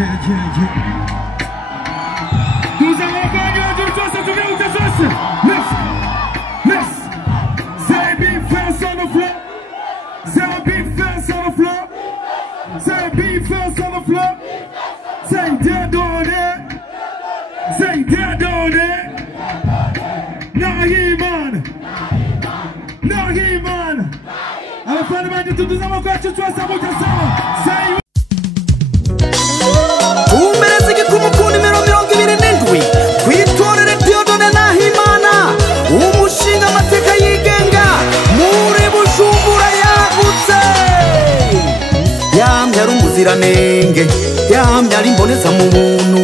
Nous allons gagner de toi, ça te vient où t'es face. Laisse. C'est un big fence on the floor. C'est un big fence on the floor. C'est un big fence on the floor. Say dead on it. Say dead on it. Nahiman. Alors, fin de match, tous nous avons quoi, tu vois, ça va Say Umereze gikumukuni mirongo ibiri n'indwi kwitorere Dieudonné Nahimana umushinga amateka yigenga muri Bujumbura yagutse yamye ari umuziranenge yamye ari imboneza mu buntu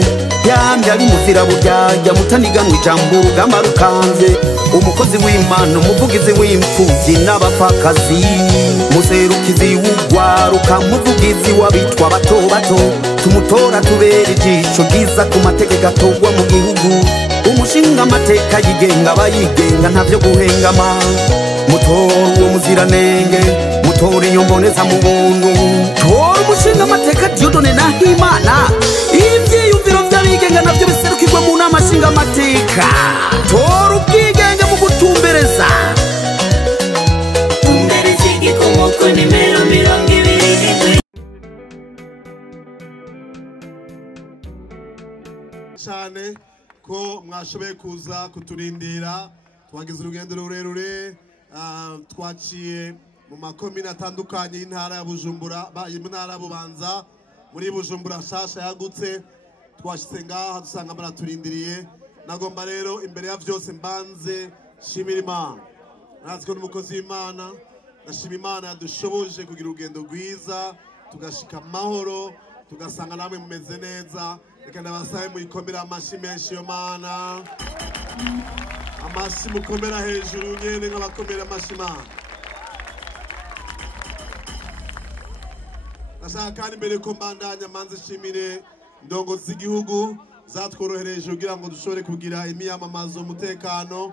yamye ari muzira buryarya mutaniganwa ijambo urugamba rukanze umukozi w'Imana umuvugizi w'imfuvyi n'abapfakazi muserukizi w'ugwaruka muvugizi w'abitwa bato bato tumutora tubera ijisho ryiza ku mategeko atogwa mu gihugu umushinga amateka yigenga abayigenga ntavyo guhengama mutora uwo muziranenge mutora iyo mboneza mu buntu tora umushinga amateka Dieudonné Nahimana ivyiyumviro vy'abigenga navyo biserukirwa mu nama nshinga amateka tora ubwigenge mu gutumbereza umbereze igikomoko nimero mirongo ibiri n'indwi cyane ko mwashoboye kuza kuturindira twagize urugendo rurerure twaciye mu makomine atandukanye y'intara ya Bujumbura mu ntara ya Bubanza muri Bujumbura shasha yagutse twashitse ngaha dusanga baraturindiriye nagomba rero imbere ya vyose mbanze shimira Imana natwe n'umukozi w'Imana ndashima Imana yadushoboje kugira urugendo rwiza tugashika amahoro tugasanga namwe mumeze neza reka ndabasabe muyikomera amashi menshi yo Mana amashi mukomera hejuru nyene nk'abakomera amashi Mana nashaka kandi imbere ko mbandanya manze shimire ndongo z'igihugu zatworohereje kugira ngo dushobore kugira imiyamamazo umutekano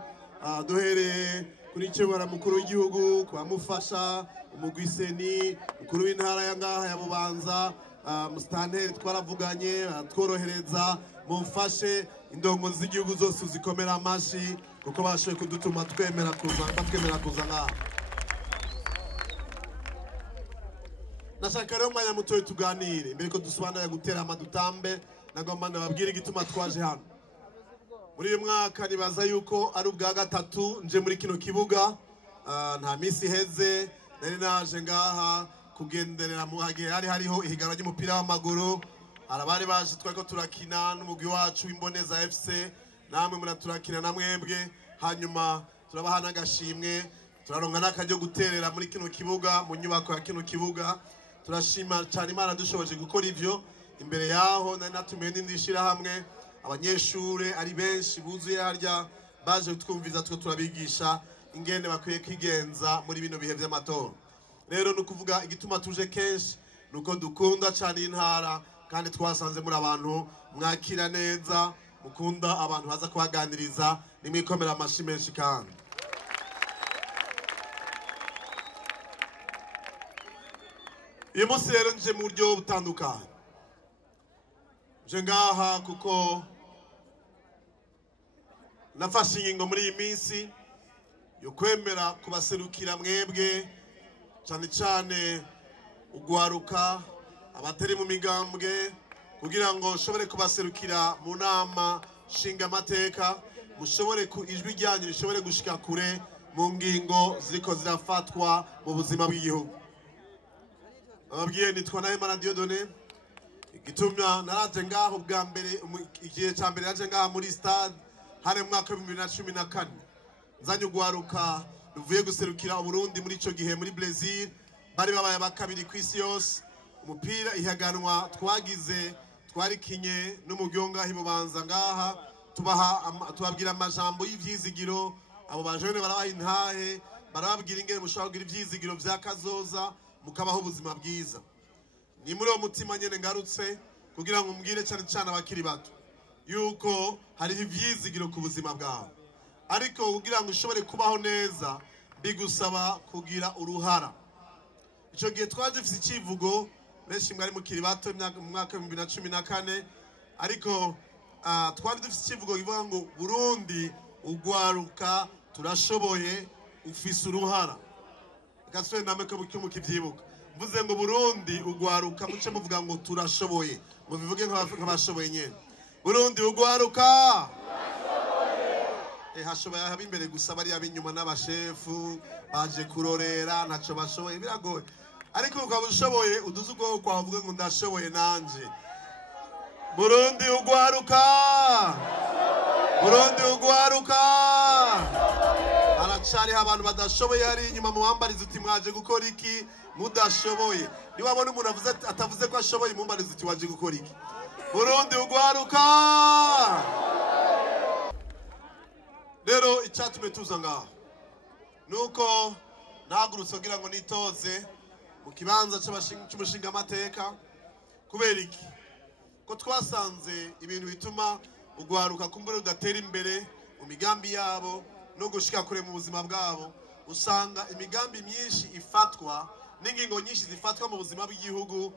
duhereye kuri cyobora mukuru w'igihugu kwamufasha umugwiseni mukuru w'intara ya ngaha ya Bubanza mustanteri twaravuganye tworohereza mumfashe indongo z'igihugu zose zikomera amashi kuko bashoye kudutuma twemera kuza ngaha nashaka rero mwanya mutoye tuganire imbere ko dusobanura gutera amadutambe nagomba ndababwira igituma twaje hano muri uyu mwaka nibaza yuko ari ubwa gatatu nje muri kino kibuga nta misi heze nari naje ngaha kugenderera mu hage hariho ihiganwa ry'umupira w'amaguru arabari baje twariko turakina n'umugwi wacu w'imboneza FC namwe muraturakina namwebwe hanyuma turabahana agashimwe turaronka n'akaryo guterera muri kino kibuga mu nyubako ya kino kibuga turashima cyane Imana dushoboje gukora ivyo imbere yaho nari natumiye n'indishira hamwe abanyeshure ari benshi buzuye harya baje twumviza two turabigisha ingene bakwiye kwigenza muri bino bihe by'amatora rero nukuvuga igituma tuje kenshi nuko dukunda cyane intara kandi twasanze muri abantu mwakira neza mukunda abantu baza kubaganiriza nimwikomera amashi menshi kandi uyu munsi rero nje mu buryo butandukanye nje ngaha kuko nafashe ingingo muri iyi minsi yo kwemera kubaserukira mwebwe cyane cyane ugwaruka abatari mu migambwe kugira ngo ushobore kubaserukira mu nama nshinga amateka mushobore ku ijwi ryanyu rishobore gushika kure mu ngingo ziriko zirafatwa mu buzima bw'igihugu ababwiye nitwa Nahimana Dieudonné igitumya naraje ngaho bwa mbere igihe cya mbere yaje ngaha muri stade hari mu mwaka wa 2014 nzanye ugwaruka ruvuye guserukira Burundi muri ico gihe muri Brazil bari babaye bakabiri kw'isi yose umupira ihaganwa twagize twarikinye n'umugionga hibubanza ngaha tubabwira amajambo y'ivyizigiro abo bajene barabaha intahe barababwira ingene mushobora kugira ivyizigiro vya kazoza mukabaho ubuzima bwiza ni muri uwo mutima nyene ngarutse kugira ngo mbwire cyane cyane abakiri bato yuko hari ivyizigiro ku buzima bwawe ariko kugira ngo ushobore kubaho neza bigusaba kugira uruhara ico gihe twaje dufite icivugo benshi mwari mukiri bato mu mwaka wa 2014 ariko twari dufite ikivugo kivuga ngo Burundi ugwaruka turashoboye ufise uruhara gaswe nameke mu kivyibuka mvuze ngo Burundi ugwaruka muce muvuga ngo turashoboye mubivuge nk'abashoboye nyene Burundi ugwaruka hashoboye haba imbere gusa bari abinyuma n'abashefu baje kurorera ntaco bashoboye biragoye ariko ukaba ushoboye uduze ubwo kwavuga ngo ndashoboye nanje Burundi ugwaruka Burundi ugwaruka aracari abantu badashoboye hari inyuma mu wambariza uti mwaje gukora iki mudashoboye ni wabona umuntu avuze atavuze ko ashoboye mumbariza uti waje gukora iki Burundi ugwaruka rero icyatumye tuza ngaho nuko nagurutse kugira ngo nitoze mu kibanza cy'umushinga amateka kubera iki ko twasanze ibintu bituma ugwaruka kumbura udatera imbere mu migambi yabo no gushika kure mu buzima bwabo usanga imigambi myinshi ifatwa n'ingingo nyinshi zifatwa mu buzima bw'igihugu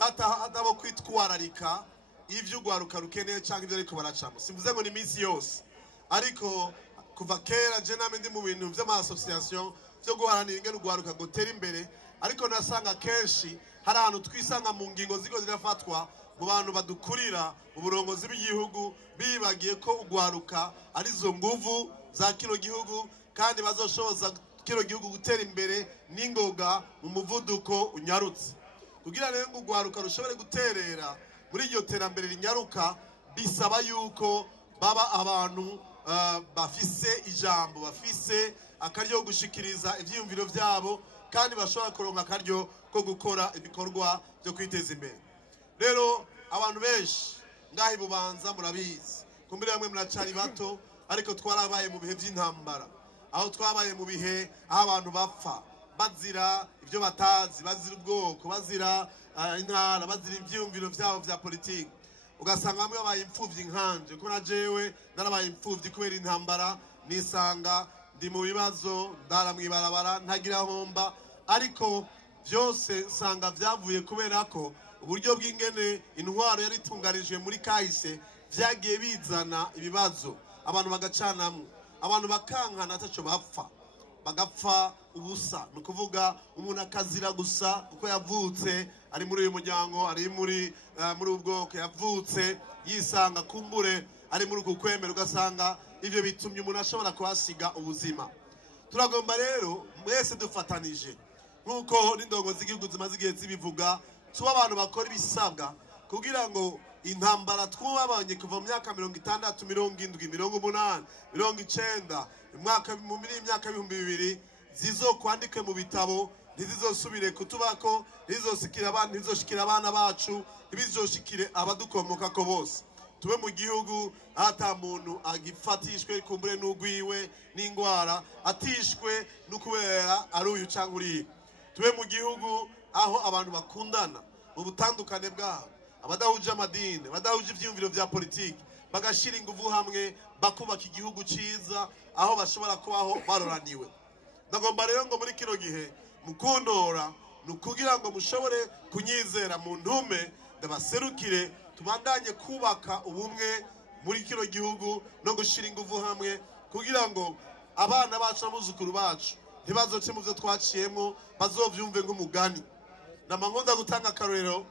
batahadabo kwitwararika ivyo ugwaruka rukeneye cyangwa ivyo ariko baracamo simvuze ngo ni iminsi yose ariko kuva kera je name ndi mu bintu vy'ama-association byo guharanira ingene ugwaruka gutera imbere ariko nasanga kenshi hari ahantu twisanga mu ngingo zigo zirafatwa mu bantu badukurira uburongozi bw'igihugu bibagiye ko ugwaruka ari zo nguvu za kino gihugu kandi bazoshoboza kino gihugu gutera imbere n'ingoga mu muvuduko unyarutse kugira rero ngo ugwaruka rushobore guterera muri iryo terambere rinyaruka bisaba yuko baba abantu bafise ijambo bafise akaryo gushikiriza ivyiyumviro vyabo kandi bashobora kuronka akaryo ko gukora ibikorwa byo kwiteza imbere rero abantu benshi ngahi bubanza murabizi kumbere bamwe muracari bato ariko twarabaye mu bihe by'intambara aho twabaye mu bihe aho abantu bapfa bazira ibyo batazi bazira ubwoko bazira intara bazira ivyiyumviro vyabo vya politiki ugasanga bamwe babaye imfuvyi nkanje ko na jewe narabaye imfuvyi kubera intambara nisanga ndi mu bibazo ndaramwibarabara ntagira homba ariko byose sanga vyavuye kubera ko uburyo bw'ingene intwaro yari tungarijwe muri kahise vyagiye bizana ibibazo abantu bagacanamwe abantu bakankana ataco bapfa bagapfa ubusa nukuvuga umuntu akazira gusa uko yavutse ari muri uyu muryango ari muri ubwoko yavutse yisanga kumbure ari muri uku kwemera ugasanga ivyo bitumye umuntu ashobora kuhasiga ubuzima turagomba rero mwese dufatanije nkuko n'indongozi z'igihugu zimaze igihe zibivuga tuba abantu bakora ibisabwa kugira ngo intambara twubabanye kuva mu myaka 60 70 80 90 muri imyaka 2000 zizokwandike mu bitabo ntizizosubire kutubako ntizizoshikira abantu ntizizoshikira abana bacu ntibizoshikire abadukomoka ko bose tube mu gihugu ata muntu agifatishwe kumbure n'ugwiwe n'ingwara atishwe n'ukubera ari uyu cyangwa uri tube mu gihugu aho abantu bakundana mu butandukane bwabo abadahuje amadini badahuje ivyiyumviro vya politiki bagashira inguvu hamwe bakubaka igihugu ciza aho bashobora kubaho baroraniwe ndagomba rero ngo muri kino gihe mukundora nukugira ngo mushobore kunyizera mu ntume ndabaserukire tubandanye kubaka ubumwe muri kino gihugu no gushira inguvu hamwe kugira ngo abana bacu n'abuzukuru bacu ntibazoce mu byo twaciyemo bazovyumve nk'umugani namangonda gutanga akarorero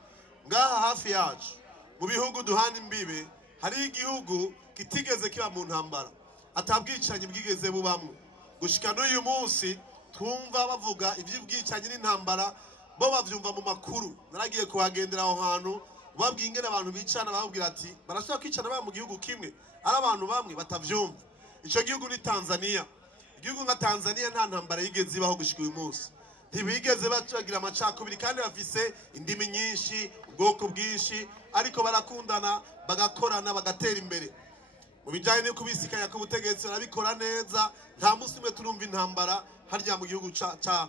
ngaha hafi yacu mu bihugu duhana imbibe hari igihugu kitigeze kiba mu ntambara atabwicanyi bwigeze bubamwe gushika n'uyu munsi twumva bavuga iby'ubwicanyi n'intambara bo bavyumva mu makuru naragiye kuhagendera aho hantu babwiye ingene abantu bicana babwira ati barashobora kwicana ba mu gihugu kimwe ari abantu bamwe batavyumva ico gihugu ni Tanzania igihugu nka Tanzania nta ntambara yigeze ibaho gushika uyu munsi ntibigeze bacagira amacakubiri kandi bafise indimi nyinshi ubwoko bwinshi ariko barakundana bagakorana bagatera imbere mu bijanye no kubisikanya ku butegetsi barabikora neza nta musi umwe turumva intambara harya mu gihugu ca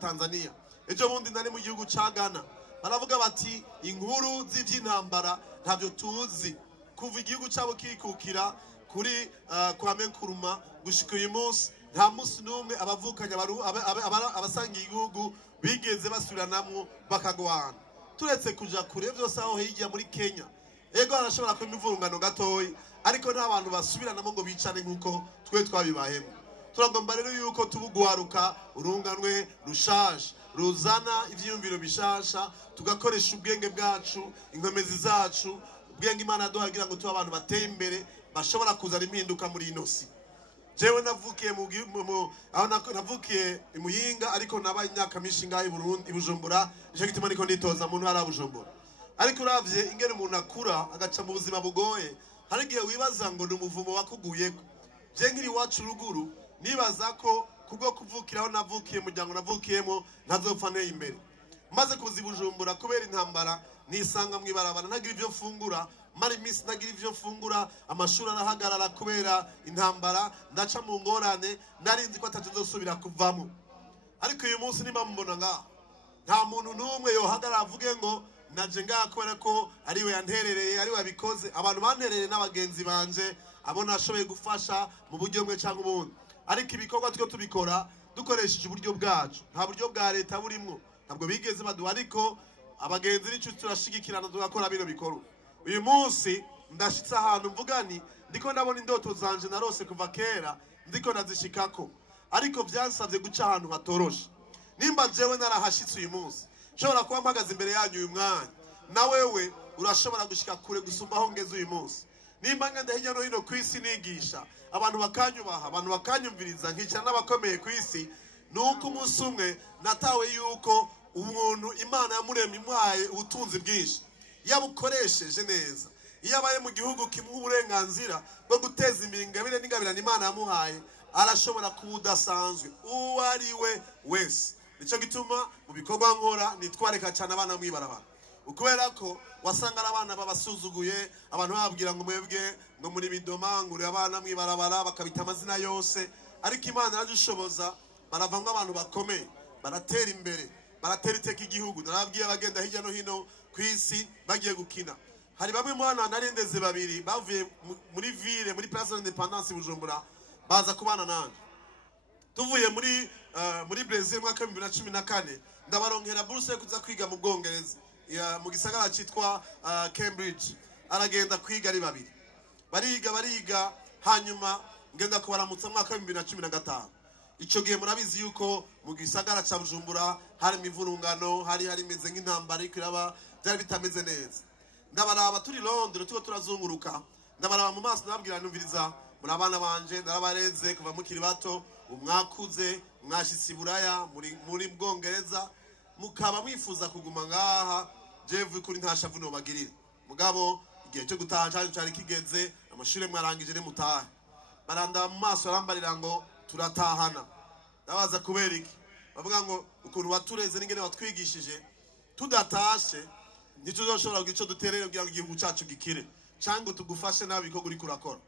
Tanzania ejo bundi nari mu gihugu ca Ghana baravuga bati inkuru z'ivy'intambara ntavyo tuzi kuva igihugu cabo kikukira kuri Kwame Nkrumah gushika uyu munsi nta musi n'umwe abavukanya abasangiye igihugu bigeze basubiranamwo bakagwana turetse kuja kure byose aho hirya muri Kenya ego harashobora kuba imivurungano gatoyi ariko nta bantu basubiranamo ngo bicane nkuko twe twabibayemo. Turagomba rero yuko tubugwaruka urunganwe rushaje ruzana ivyiyumviro bishasha tugakoresha ubwenge bwacu inkomezi zacu ubwenge Imana duhagira ngo tuba abantu bateye imbere bashobora kuzana impinduka muri inosi. Jewe navukiye aho navukiye imuyinga ariko nabaye imyaka mishinga i Burundi ibujumbura ico gituma niko nditoza mu ntara bujumbura. Ariko uravye ingene umuntu akura agaca mu buzima bugoye hari gihe wibaza ngo ni umuvumo wakuguyeko. Je nkiri wacu ruguru nibaza ko kubwo kuvukiraho navukiye muryango navukiyemo ntazopfa nteye imbere. Maze kuza ibujumbura kubera intambara nisanga mwibarabara ntagira ivyo fungura mari miss nagira ivyo fungura amashuri arahagarara kubera intambara ndaca mu ngorane narinzi ko atazosubira kuvamo. Ariko uyu munsi niba mbona nga nta muntu numwe yohagarara avuge ngo naje ngakora ko ariwe yanterereye ariwe abikoze. Abantu banterereye n'abagenzi banje abona ashoboye gufasha mu buryo bumwe cyangwa ubundi. Ariko ibikorwa twe tubikora dukoresheje uburyo bwacu nta buryo bwa leta burimo ntabwo bigeze baduha ariko abagenzi n'inshuti turashigikirana tugakora bino bikorwa. Uyu munsi ndashitse ahantu mvugani ndiko ndabona indoto zanje narose kuva kera ndiko nazishikako ariko byansabye guca ahantu hatoroshe. Nimba jewe narahashitse uyu munsi nshobora kuba mpagaze imbere yanyu uyu mwanya na wewe urashobora gushika kure gusumba aho ngeze uyu munsi. Nimba ngenda hirya no hino ku isi nigisha abantu bakanyubaha abantu bakanyumviriza nkicara n'abakomeye ku isi nuko umunsi umwe natawe yuko umuntu Imana yamuremye imuhaye ubutunzi bwinshi yabukoresheje neza iyo abaye mu gihugu kimuha uburenganzira bwo guteza imbere ingabire n'ingabirane Imana yamuhaye arashobora kuba udasanzwe uwo ari we wese. Nico gituma mu bikorwa nkora nitwareka cyane abana mwibarabara ukubera ko wasanga abana babasuzuguye abantu bababwira ngo mwebwe ngo muri bidoma ngure abana mwibarabara bakabita amazina yose ariko Imana yaradushoboza baravanga abantu bakomeye baratera imbere baratera iteka igihugu. Narabwiye abagenda hirya no hino ku isi bagiye gukina hari bamwe mu bana narendeze babiri bavuye muri ville muri Place de l'Indépendance Bujumbura baza kubana nanje tuvuye muri Brazil mwaka 2014 ndabaronkera buruse yo kuza kwiga mu Bwongereza mu gisagara cyitwa Cambridge. Aragenda kwiga ari babiri bariga hanyuma ngenda kubaramutsa mwaka 2015. Ico gihe murabizi yuko mu gisagara ca Bujumbura hari imivurungano hari meze nk'intambara ikiraba byari bitameze neza. Ndabaraba turi Londres tuko turazunguruka ndabaraba mu maso nababwira numviriza muri abana banje narabareze kuva mukiri bato umwakuze mwashitsi buraya muri Bwongereza mukaba mwifuza kuguma ngaha jewe kuri ntashavu no bagirira mugabo igihe cyo gutaha cyari kigeze amashuri mwarangije ne mutaha baranda mu maso arambarira ngo turatahana. Ndabaza kubera iki bavuga ngo ukuntu watureze n'ingene watwigishije tudatashe ntituzoshobora kugira ico duterere kugira ngo igihugu cyacu gikire cyangwa tugufashe nabi ko guri kurakora.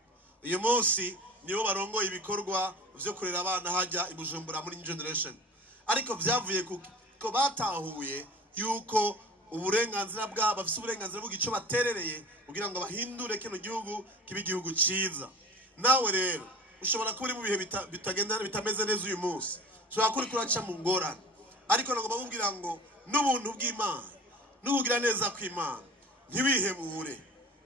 Uyu munsi nibo barongo ibikorwa byo kurera abana hajya ibujumbura muri generation ariko byavuye ko batahuye yuko uburenganzira bwabo bafite uburenganzira bw'ico baterereye kugira ngo bahindure kino gihugu kibe igihugu ciza. Nawe rero ushobora kuba uri mu bihe bitagenda bitameze neza uyu munsi ushobora kuri kuraca mu ngorane ariko nagomba kubwira ngo n'ubuntu bw'Imana n'ubugira neza kw'Imana ntibihebure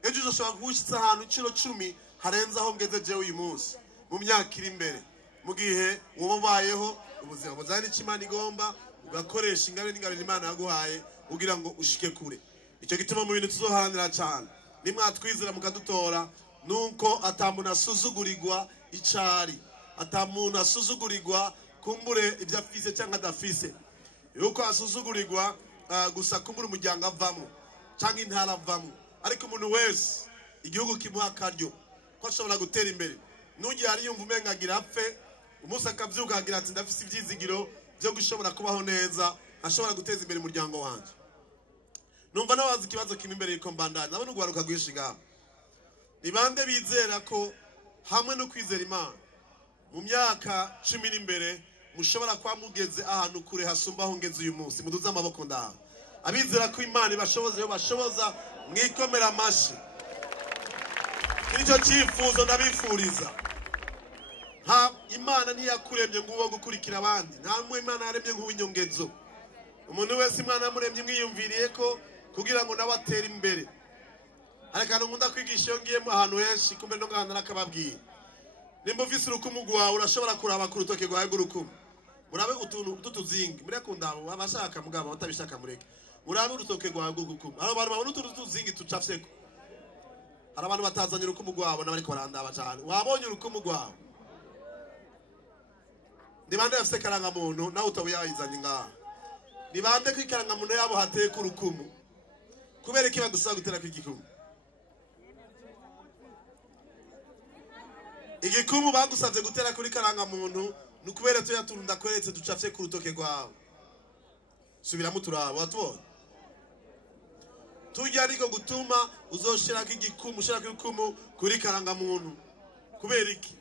ejo uzoshobora kugushitsa ahantu incuro 10 harenza aho ngeze jewe uyu munsi mu myaka iri imbere mu gihe wobayeho ubuzima buzanye n'Imana igomba ugakoresha ingabire Imana yaguhaye ugira ngo ushike kure. Icyo gituma mu bintu tuzoharanira cyane nimwatwizera mukadutora nuko atamuntu asuzugurirwa icari atamuntu asuzugurirwa kumbure ibyo afise cyangwa adafise yuko asuzugurirwa gusa kumbure umuryango avamo cyangwa intara avamo ariko umuntu wese igihugu kimuha akaryo ko ashobora gutera imbere n'ugiye ari yumva umenga agira apfe umunsi akavyuka agira ati ndafise ivyizigiro byo gushobora kubaho neza ashobora guteza imbere umuryango wanje. Numva nabaza ikibazo kimwe imbere yuko mbandanya nabona ugwaruka gwishiga ni bande bizera ko hamwe no kwizera Imana mu myaka 10 iri imbere mushobora kwa mugeze ahantu kure hasumba aho ngeze uyu munsi muduze amaboko ndaha abizera ko Imana ibashoboza yo bashoboza mwikomera amashi nicyo cyifuzo ndabifuriza. Ha Imana ntiyakuremye ngo uwo gukurikira abandi nta mwe Imana yaremye nk'uwinyongezo umuntu wese Imana yamuremye mwiyumviriye ko kugira ngo nawe atere imbere. Ariko hano nkunda kwigisha iyo ngiyemo ahantu henshi kumbe no ngahana nakababwira. Nimba ufise urukumu rwawe urashobora kuraba ku rutoke rwawe rw'urukumu. Murabe utuntu tutuzingi mure kundabo abashaka mugabo batabishaka mureke. Murabe urutoke rwawe rw'urukumu. Abo bantu babona utuntu tutuzingi tucafseko. Hari abantu batazanye urukumu rwabo n'abariko barandaba cyane. Wabonye urukumu rwawe? Ni bande bafise karanga muntu nawe utabuyayizanye ngaha. Ni bande kwikaranga muntu yabo hateye ku rukumu. Kubera iki bagusaba gutera kw'igikumu? Igikumu bagusavye gutera kuri karanga muntu nukubera to yaturunda kweretse ducafye ku rutoke rwawe. Subira muturabo watubonye. Tujya ariko gutuma uzoshirako igikumu ushirako igikumu kuri karanga muntu. Kubera iki?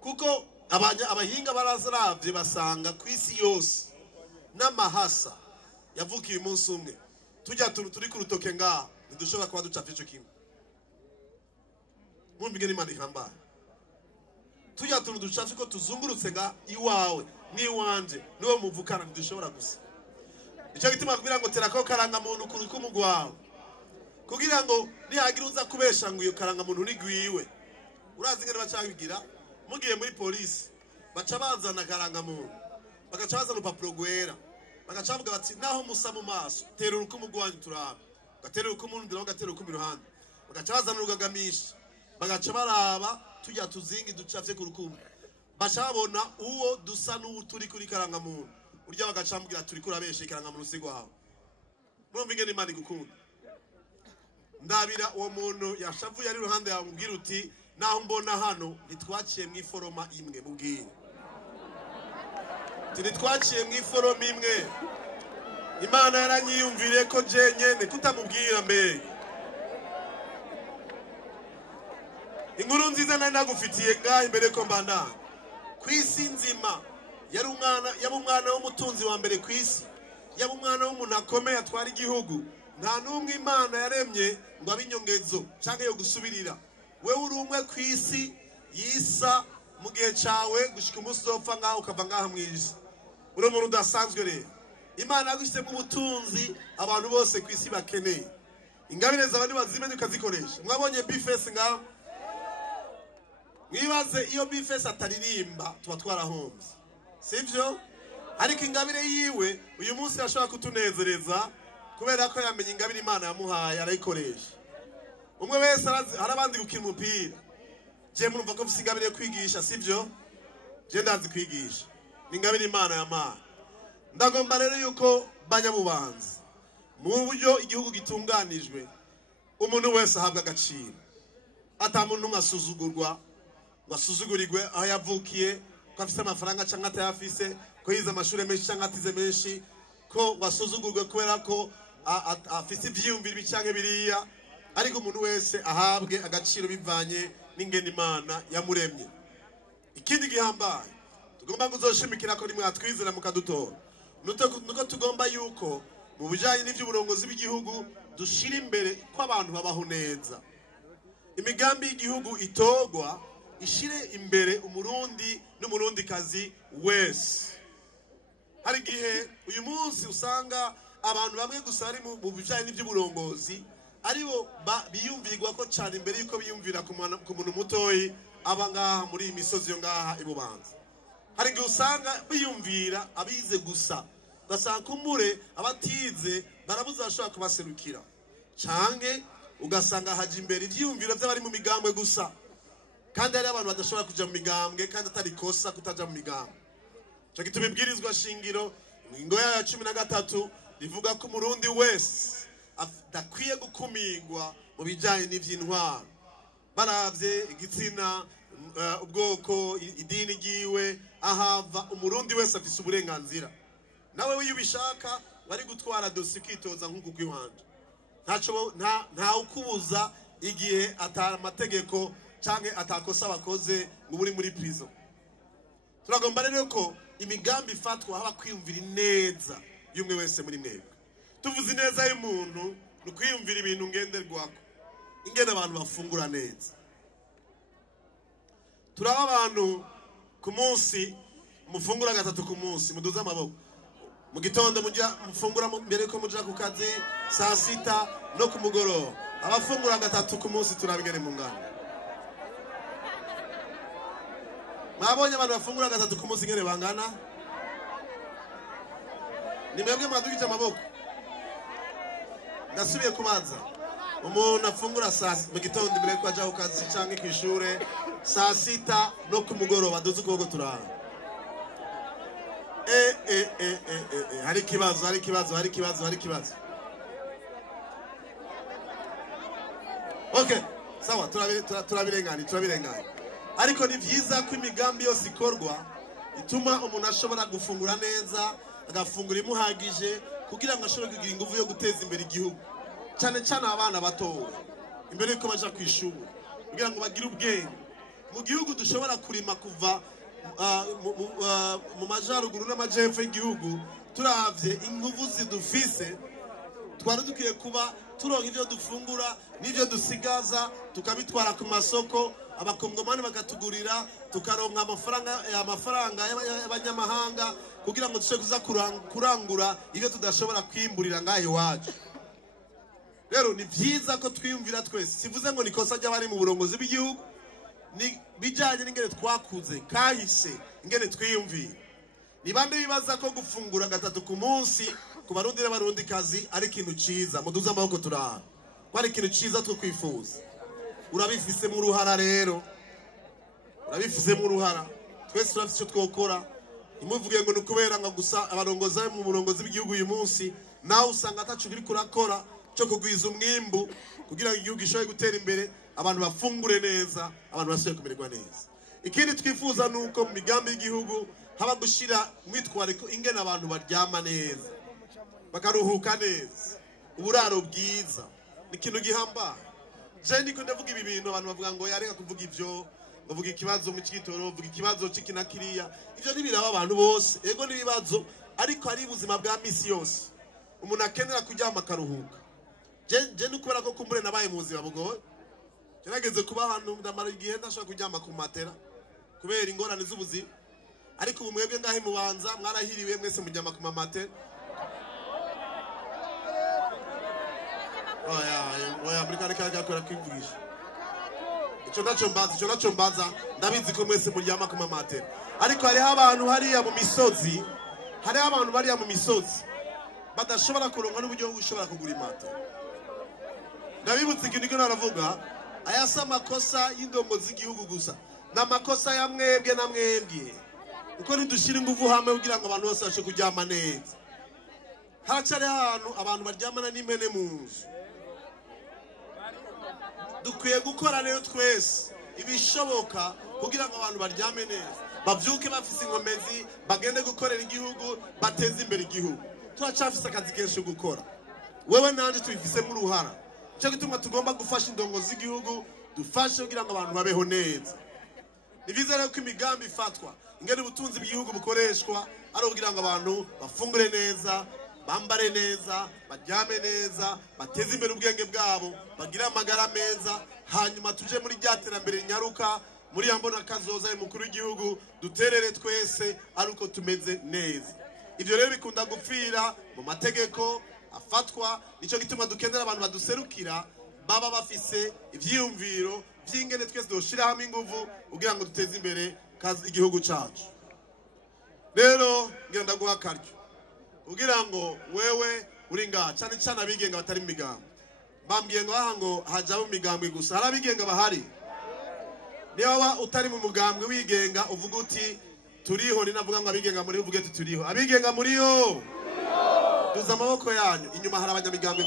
Kuko abahinga barazaravye basanga kwisi yose n'amahasa yavukiye umunsi umwe. Tujya turi ku rutoke ngaha ntidushobora kuba ducafye ico kimwe. Mumbige n'Imana ihambaye. Tujya ducafye ko tuzungurutse nga iwawe niwanje niwo muvukana ntidushobora gusa. Ico gituma kugira ngo terako karanga muntu ku rukumu rwawe. Kugira ngo nihagira uza kubesha ngo iyo karanga muntu nigwiwe. Urazi ngene bacabigira mugiye muri polisi baca bazana karanga muntu. Bagaca bazana urupapuro rwera. Bagaca bavuga bati naho musa mu maso tera urukumu rwanyu turaba. Gatera urukumu ndira gatera urukumu iruhande. Bagaca bazana urugagamisha. Bagaca baraba tujya tuzingi ducafye ku rukumu. Baca babona uwo dusa n'uwo turi kuri karanga muntu. Urya bagaca mbwira turi kurabeshe karanga muntu sigwaho. Murumva ingene Imana igukunda. Ndabira uwo muntu yashavuye ari ruhande yawe mbwira uti naho mbona hano nitwaciye mu iforoma imwe mubwire. Nitwaciye mu iforoma imwe. Imana yaranyiyumvire ko je nyene kutamubwira mbere. Inkuru nziza nari nagufitiye ngaho imbere ko mbandana. Kwisi nzima yari umwana w'umutunzi wa mbere kwisi. Yaba umwana w'umuntu akomeye atwara igihugu. Nta numwe Imana yaremye ngo abinyongezo canke yo gusubirira. Wewe uri umwe kwisi yisa mu gihe cawe gushika umunsi uzopfa ngaho ukava ngaha mw'isi. Uri umuntu udasanzwe rero. Imana yagushyizemo ubutunzi abantu bose kwisi bakeneye. Ingabire z'abandi bazimenye ukazikoresha. Mwabonye Bifesi ngaho? Mwibaze iyo Bifesi ataririmba tuba twarahombye. Sivyo? Ariko ingabire yiwe uyu munsi yashobora kutunezereza kubera ko yamenye ingabire Imana yamuhaye arayikoresha. Umwe wese arabandi gukina umupira. Je murumva ko mfise ingabire yo kwigisha sivyo? Je ndazi kwigisha. Ni ingabire Imana yampaye. Ndagomba rero yuko banyamubanzi mu buryo igihugu gitunganijwe umuntu wese ahabwa agaciro. Ata muntu ngasuzugurwa basuzugurirwe aho yavukiye ko afise amafaranga cyangwa atayafise ko yize amashuri menshi cyangwa atize menshi ko basuzugurwe kubera ko afise ivyiyumviro bicanke biriya. Ariko umuntu wese ahabwe agaciro bivanye n'ingene Imana yamuremye. Ikindi gihambaye tugomba kuzoshimikira ko rimwe atwizera mukadutora nuko tugomba yuko mu bijanye n'ivy'uburongozi bw'igihugu dushira imbere ko abantu babaho neza. Imigambi y'igihugu itogwa ishire imbere umurundi n'umurundi kazi wese. Hari gihe uyu munsi usanga abantu bamwe gusa ari mu bijanye n'ivy'uburongozi aribo biyumvirwa ko cyane imbere yuko biyumvira ku muntu mutoyi aba ngaha muri imisozi yo ngaha ibubanza. Hari gihe usanga biyumvira abize gusa basanga kumure abatize barabuza bashobora kubaserukira canke ugasanga haje imbere ivyiyumviro by'abari mu migambwe gusa kandi hari abantu badashobora kuja mu migambwe kandi atari kosa kutaja mu migambwe. Cyo gituma ibwirizwa shingiro ingingo ya 13 rivuga ko umurundi wese adakwiye gukumigwa mu bijanye n'ivy'intwaro baravye igitsina ubwoko idini giwe ahava. Umurundi wese afise uburenganzira nawe wiyubishaka bari gutwara dossier kwitoza nk'uko kwihanje nta ukubuza igihe atara amategeko canke atakosa bakoze ngo buri muri prison. Turagomba rero ko imigambi ifatwa haba kwiyumvira neza y'umwe wese muri mwebwe. Tuvuze neza y'umuntu no kwiyumvira ibintu ngenderwako ingene abantu bafungura neza. Turaba abantu ku munsi mufungura gatatu ku munsi muduza amaboko mu gitondo mufungura mbere ko muja ku kazi saa 6 no ku mugoroba abafungura gatatu ku munsi turabigere mu ngano mwabonye abantu bafungura gatatu ku munsi ngene bangana ni mwebwe mwadugije amaboko ndasubiye kubanza umuntu afungura mu gitondo mbere ko aja ku kazi canke ku ishure saa 6 no ku mugoroba duze ukuboko turara hari kibazo okay sawa turabirengana ariko ni vyiza ko imigambi yose ikorwa ituma umuntu ashobora gufungura neza agafungura imuhagije kugira ngo ashobore kugira ingufu yo guteza imbere igihugu cyane cyane abana bato imbere yuko baja ku ishuri kugira ngo bagire ubwenge mu gihugu dushobora kurima kuva mu majaruguru n'amajepfo y'igihugu turavye ingufu zidufise twari dukwiye kuba turonka ivyo dufungura n'ivyo dusigaza tukabitwara ku masoko abakongomani bakatugurira tukaronka amafaranga y'abanyamahanga kugira ngo dushobore kuza kurangura ivyo tudashobora kwimburira ngahe iwacu rero ni vyiza ko twiyumvira twese sivuze ngo nikosa ry'abari mu burongozi bw'igihugu ni bijanye n'ingene twakuze kahise ingene twiyumvira ni bande bibaza ko gufungura gatatu ku munsi ku barundi n'abarundi kazi ari ikintu ciza muduza amaboko turaha ko ari ikintu ciza two kwifuza urabifise mu ruhara rero urabifise mu ruhara twese turafise icyo twokora imuvuge ngo nukubera ngo gusa abarongozi mu burongozi bw'igihugu uyu munsi nawe usanga atacu biri kurakora cyo kugwiza umwimbu kugira ngo igihugu gishobore gutera imbere abantu bafungure neza abantu basubire kumererwa neza ikindi twifuza nuko mu migambi y'igihugu haba gushira mwitwariko ingene abantu baryama neza bakaruhuka neza uburaro bwiza ni ikintu gihambaye je niko ndavuga ibi bintu abantu bavuga ngo yareka kuvuga ivyo bavuga ikibazo mu cyitoro bavuga ikibazo cy'ikinakiriya ivyo nibiraba abantu bose ego nibibazo ariko ari ubuzima bwa misi yose umuntu akenera kuryama akaruhuka je nukubera ko kumbure nabaye mu buzima bugoye nageze kuba ahantu ndamara igihe ndashaka kuryama ku matera kubera ingorane z'ubuzima ariko ubu mwebwe ngahe mubanza mwarahiriwe mwese muryama ku mamate oya muri kare kakora kwivugisha ico naco mbaza ndabizi ko mwese muryama ku mamate ariko hariho abantu hariya mu misozi badashobora kuronka n'uburyo bushobora kugura imate ndabibutse ikintu ko naravuga ayasa amakosa y'indongozi z'igihugu gusa n'amakosa ya mwebwe na mwebwe uko nidushira ingufu hamwe kugira ngo abantu bose bashe kuryama neza haracari ahantu abantu baryamana n'impene mu nzu dukwiye gukora rero twese ibishoboka kugira ngo abantu baryame neza bavyuke bafise inkomezi bagende gukorera igihugu bateze imbere igihugu turacafise akazi kenshi gukora wewe nanje tubifisemo uruhara cyo gituma tugomba gufasha indongozi z'igihugu dufashe kugira ngo abantu babeho neza nibiza rero ko imigambi ifatwa ingene ubutunzi bw'igihugu bukoreshwa ari kugira ngo abantu bafungure neza bambare neza baryame neza bateze imbere ubwenge bwabo bagire amagara meza hanyuma tuje muri ryaterambere nyaruka muri yambona kazoza y'umukuru w'igihugu duterere twese ari uko tumeze neza ivyo rero bikunda gupfira mu mategeko afatwa nico gituma dukenera abantu baduserukira baba bafise ivyiyumviro vy'ingene twese doshira hamwe ingufu kugira ngo duteze imbere kazi igihugu cacu rero ngira ndaguha karyo kugira ngo wewe uri ngaha cyane cyane abigenga batari mu migambi bambwiye ngo aha ngo hajaho imigambi gusa hari abigenga bahari niba utari mu mugambwe wigenga uvuga uti turiho ninavuga ngo abigenga muri uvuge uti turiho abigenga muriho duza amaboko yanyu inyuma hari abanyamigambi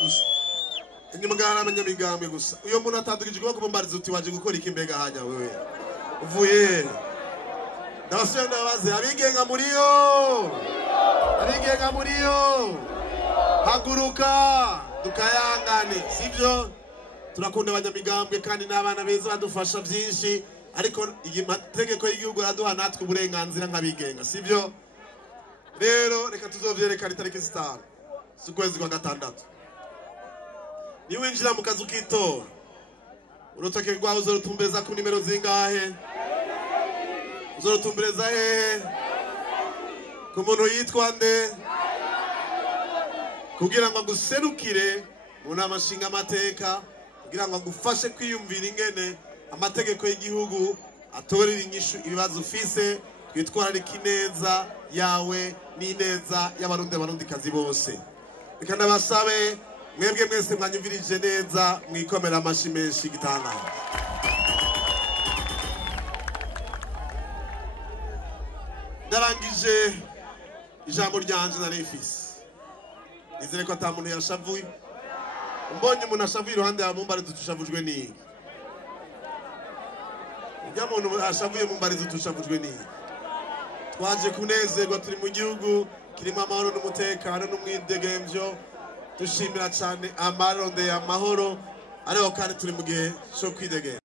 gusa uyo muntu atandukije kuboko mumbariza uti waje gukora iki mbega hajya wewe uvuye ndabasuye ndabaze abigenga muriyo haguruka dukayangane sivyo turakunda abanyamigambwe kandi n'abana beza badufasha byinshi ariko iyi mategeko y'igihugu araduha natwe uburenganzira nk'abigenga sivyo rero reka tuzovyerekana itariki 5 z'ukwezi kwa gatandatu niwinjira mu kazu k'itora urutoke rwawe uzorutumbereza ku nimero zingahe uzorutumbereza hehe ku muntu yitwa nde kugira ngo aguserukire mu nama nshingamateka, kugira ngo agufashe kwiyumvira ingene amategeko y'igihugu atorera inyishu ibibazo ufise, twitwararika ineza yawe n'ineza y'abarundikazi bose. Reka ndabasabe mwebwe mwese mwanyumvirije neza mwikomera amashi menshi gitangaza. Ndarangije ijambo ryanje nari mfise. Nizere ko ata muntu yashavuye. Mbonye umuntu ashavuye iruhande ya mumbarizo tushavujwe ni. Ujya muntu ashavuye mumbarizo tushavujwe ni. Twaje kunezerwa, turi mu gihugu kirimo amahoro n'umutekano n'umwidegemvyo. Dushimira cyane amarondeye amahoro, ariko kandi turi mu gihe cyo kwidegera.